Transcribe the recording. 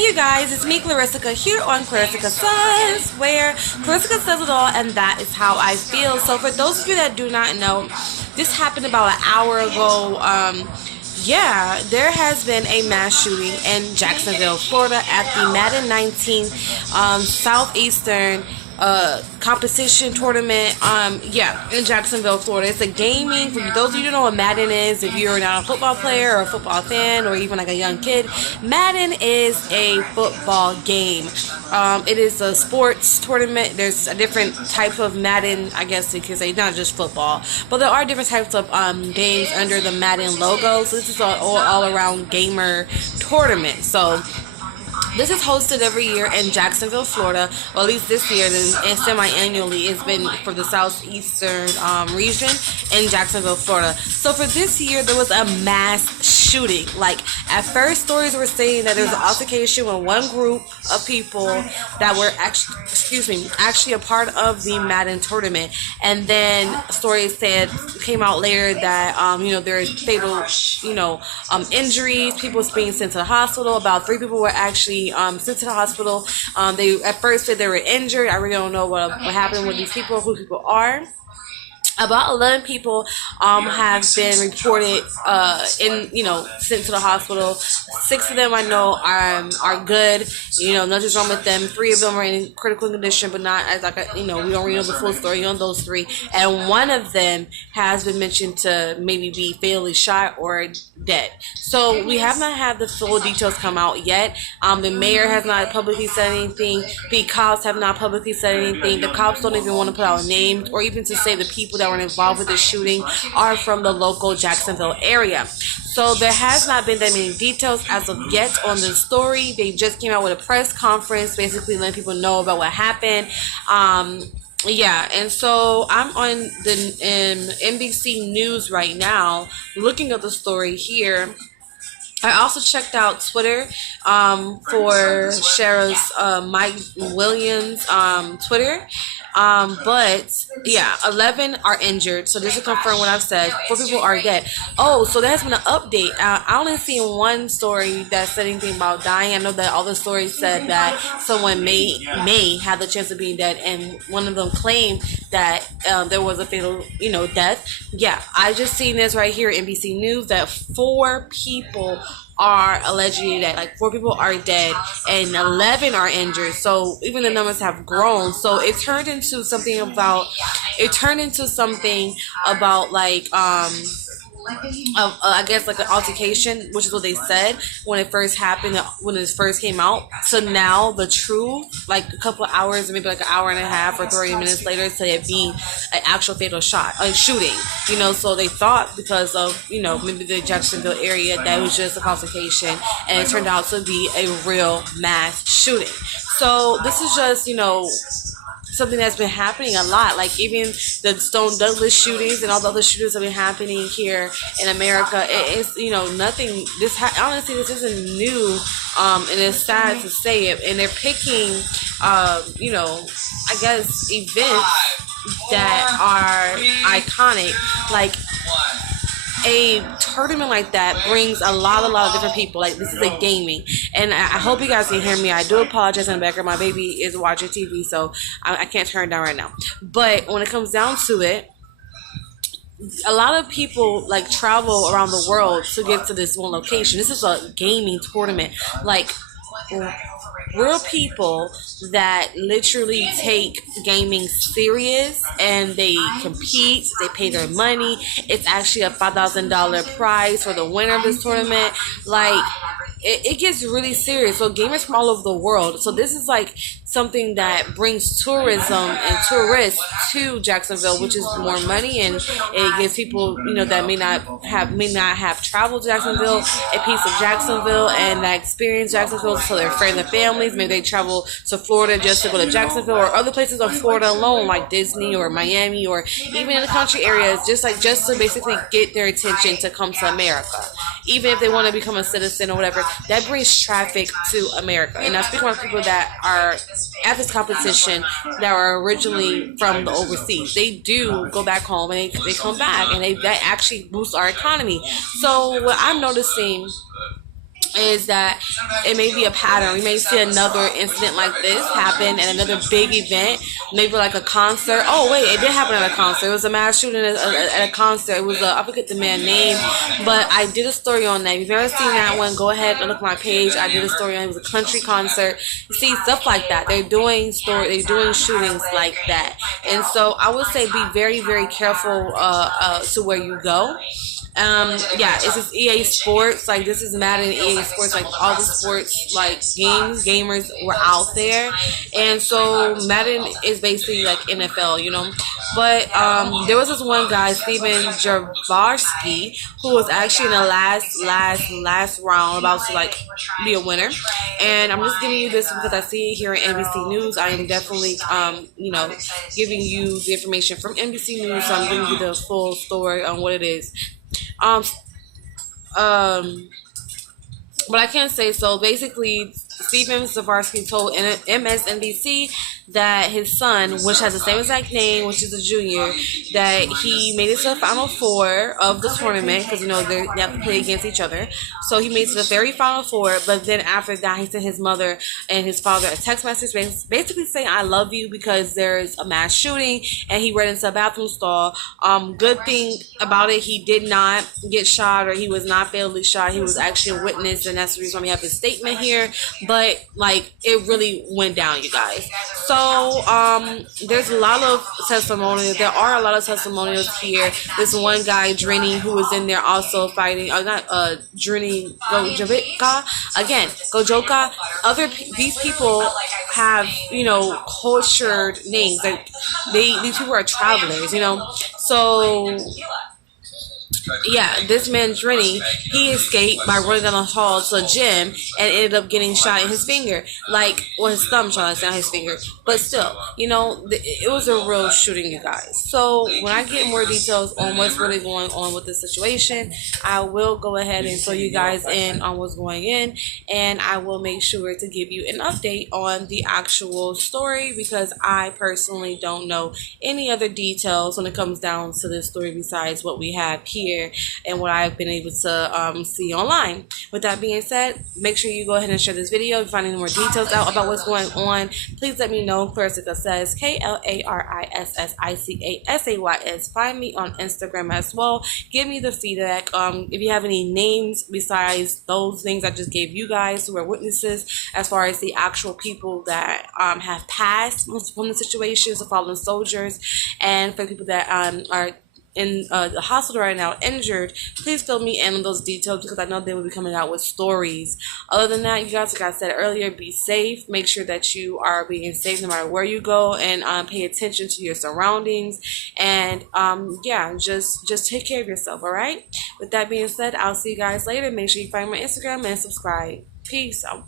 Hey you guys, it's me Clarissa here on Clarissa Says, where Clarissa says it all and that is how I feel. So for those of you that do not know, this happened about an hour ago. Yeah, there has been a mass shooting in Jacksonville, Florida at the Madden 19 Southeastern competition tournament in Jacksonville, Florida. It's a gaming, for those of you who know what Madden is, if you're not a football player or a football fan or even like a young kid, Madden is a football game. It is a sports tournament. There's a different type of Madden, I guess you could say, not just football, but there are different types of games under the Madden logo. So this is an all around gamer tournament. So this is hosted every year in Jacksonville, Florida, or at least this year, and semi-annually. It's been for the southeastern region in Jacksonville, Florida. So for this year, there was a mass shooting. Like, at first, stories were saying that there was an altercation with one group of people that were actually a part of the Madden tournament. And then stories came out later that, there's fatal, injuries, people being sent to the hospital. About 3 people were actually sent to the hospital. They at first said they were injured. I really don't know what happened with these people, who people are. About 11 people have been reported sent to the hospital. 6 of them I know are good. Nothing's wrong with them. 3 of them are in critical condition, but not as we don't really know the full story on those 3. And 1 of them has been mentioned to maybe be fatally shot or dead. So we have not had the full details come out yet. The mayor has not publicly said anything. The cops have not publicly said anything. The cops don't even want to put out names or even to say the people that were involved with the shooting are from the local Jacksonville area. So there has not been that many details as of yet on the story. They just came out with a press conference basically letting people know about what happened. And so I'm on the NBC News right now looking at the story here. I also checked out Twitter for Sheriff's Mike Williams' Twitter. 11 are injured. So just to confirm what I've said, 4 people are dead. Oh, so there has been an update. I only seen one story that said anything about dying. I know that all the stories said that someone may have the chance of being dead, and one of them claimed that there was a fatal, death. Yeah, I just seen this right here, NBC News, that 4 people are allegedly dead. Like 4 people are dead and 11 are injured. So even the numbers have grown. So it turned into something about I guess like an altercation, which is what they said when it first happened, when it first came out. So now the truth, like a couple of hours, maybe like an hour and a half or 30 minutes later, to it being an actual fatal shooting. So they thought because of maybe the Jacksonville area that it was just a altercation, and it turned out to be a real mass shooting. So this is just something that's been happening a lot. Like even the Stone Douglas shootings and all the other shootings that have been happening here in America. It's nothing. Honestly, this isn't new, and it's sad to say it. And they're picking, I guess events that are iconic, like. A tournament like that brings a lot of different people. Like, this is a gaming, and I hope you guys can hear me. I do apologize in the background. My baby is watching TV, so I can't turn it down right now. But when it comes down to it, a lot of people travel around the world to get to this one location. This is a gaming tournament, like real people that literally take gaming serious, and they compete, they pay their money. It's actually a $5,000 prize for the winner of this tournament. Like, it gets really serious. So gamers from all over the world. So this is like something that brings tourism and tourists to Jacksonville, which is more money, and it gives people that may not have traveled to Jacksonville a piece of Jacksonville and that experience Jacksonville. So their friends and families, maybe they travel to Florida just to go to Jacksonville or other places of Florida alone, like Disney or Miami or even in the country areas, just to basically get their attention to come to America. Even if they want to become a citizen or whatever, that brings traffic to America. And I speak about people that are at this competition that are originally from the overseas. They do go back home and they come back, and that actually boosts our economy. So what I'm noticing is that it may be a pattern. We may see another incident like this happen and another big event, maybe like a concert. Oh wait, it did happen at a concert. It was a mass shooting at a concert. It was I forget the man's name, but I did a story on that. If you've never seen that one, go ahead and look at my page. I did a story on it. It was a country concert. You see stuff like that. They're doing shootings like that, and so I would say be very, very careful to where you go. Yeah, it's just EA Sports. Like, this is Madden, EA Sports. Like, all the sports, like, gamers were out there. And so Madden is basically like NFL, you know. But there was this one guy, Steven Javarski, who was actually in the last round, about to like be a winner. And I'm just giving you this because I see it here in NBC News. I am definitely you know, giving you the information from NBC News. So I'm giving you the full story on what it is. Um, but I can't say so. Basically, Steven Zavarsky told MSNBC that his son, which has the same exact name, which is a junior, that he made it to the Final Four of the tournament, because, you know, they have to play against each other. So he made it to the very Final Four, but then after that, he sent his mother and his father a text message basically saying, "I love you," because there's a mass shooting, and he ran into a bathroom stall. Good thing about it, he did not get shot, or he was not fatally shot. He was actually a witness, and that's the reason why we have his statement here. But, like, it really went down, you guys. So, there's a lot of testimonials. There are a lot of testimonials here. This one guy, Drini, who was in there also fighting, not Drini Gojoka, again, Gojoka. These people have, you know, cultured names. These people are travelers, you know. So, yeah, this man Drini, he escaped by running down the hall to a gym and ended up getting shot in his finger, like, well, his thumb shot down his finger. But still, you know, it was a real shooting, you guys. So when I get more details on what's really going on with the situation, I will go ahead and fill you guys in on what's going in, and I will make sure to give you an update on the actual story, because I personally don't know any other details when it comes down to this story besides what we have here and what I've been able to see online. With that being said, make sure you go ahead and share this video. If you find any more details out about what's going on, please let me know. Clarissa says, KLARISSICASAYS. Find me on Instagram as well. Give me the feedback. If you have any names besides those things I just gave you guys who are witnesses, as far as the actual people that have passed from the situations, the fallen soldiers, and for people that are in the hospital right now, injured, please fill me in on those details, because I know they will be coming out with stories. Other than that, you guys, like I said earlier, be safe. Make sure that you are being safe no matter where you go, and pay attention to your surroundings. And yeah, just take care of yourself. All right. With that being said, I'll see you guys later. Make sure you find my Instagram and subscribe. Peace out.